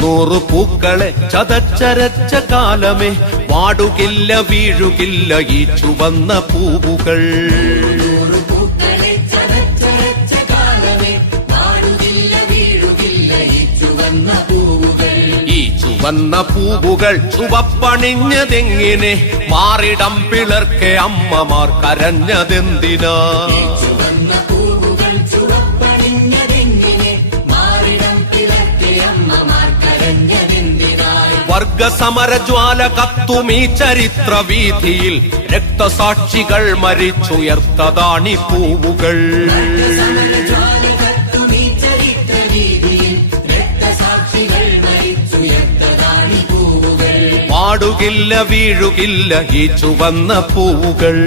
നൂറു പൂക്കളെ ചതച്ചരച്ച കാലമേ, വാടുകില്ല വീഴുകില്ല ഈ ചുവന്ന പൂവുകൾ. ഈ ചുവന്ന പൂവുകൾ ചുവപ്പണിഞ്ഞതെങ്ങിനെ, മാറിടം പിളർക്കെ അമ്മമാർ കരഞ്ഞതെന്തിനാ? വർഗസമരജ്വാല കത്തുമീ ചരിത്ര വീഥിയിൽ, രക്തസാക്ഷികൾ മരിച്ചുയർത്തതാണി പൂവുകൾ. വാടുകില്ല വീഴുകില്ല ഈ ചുവന്ന പൂവുകൾ.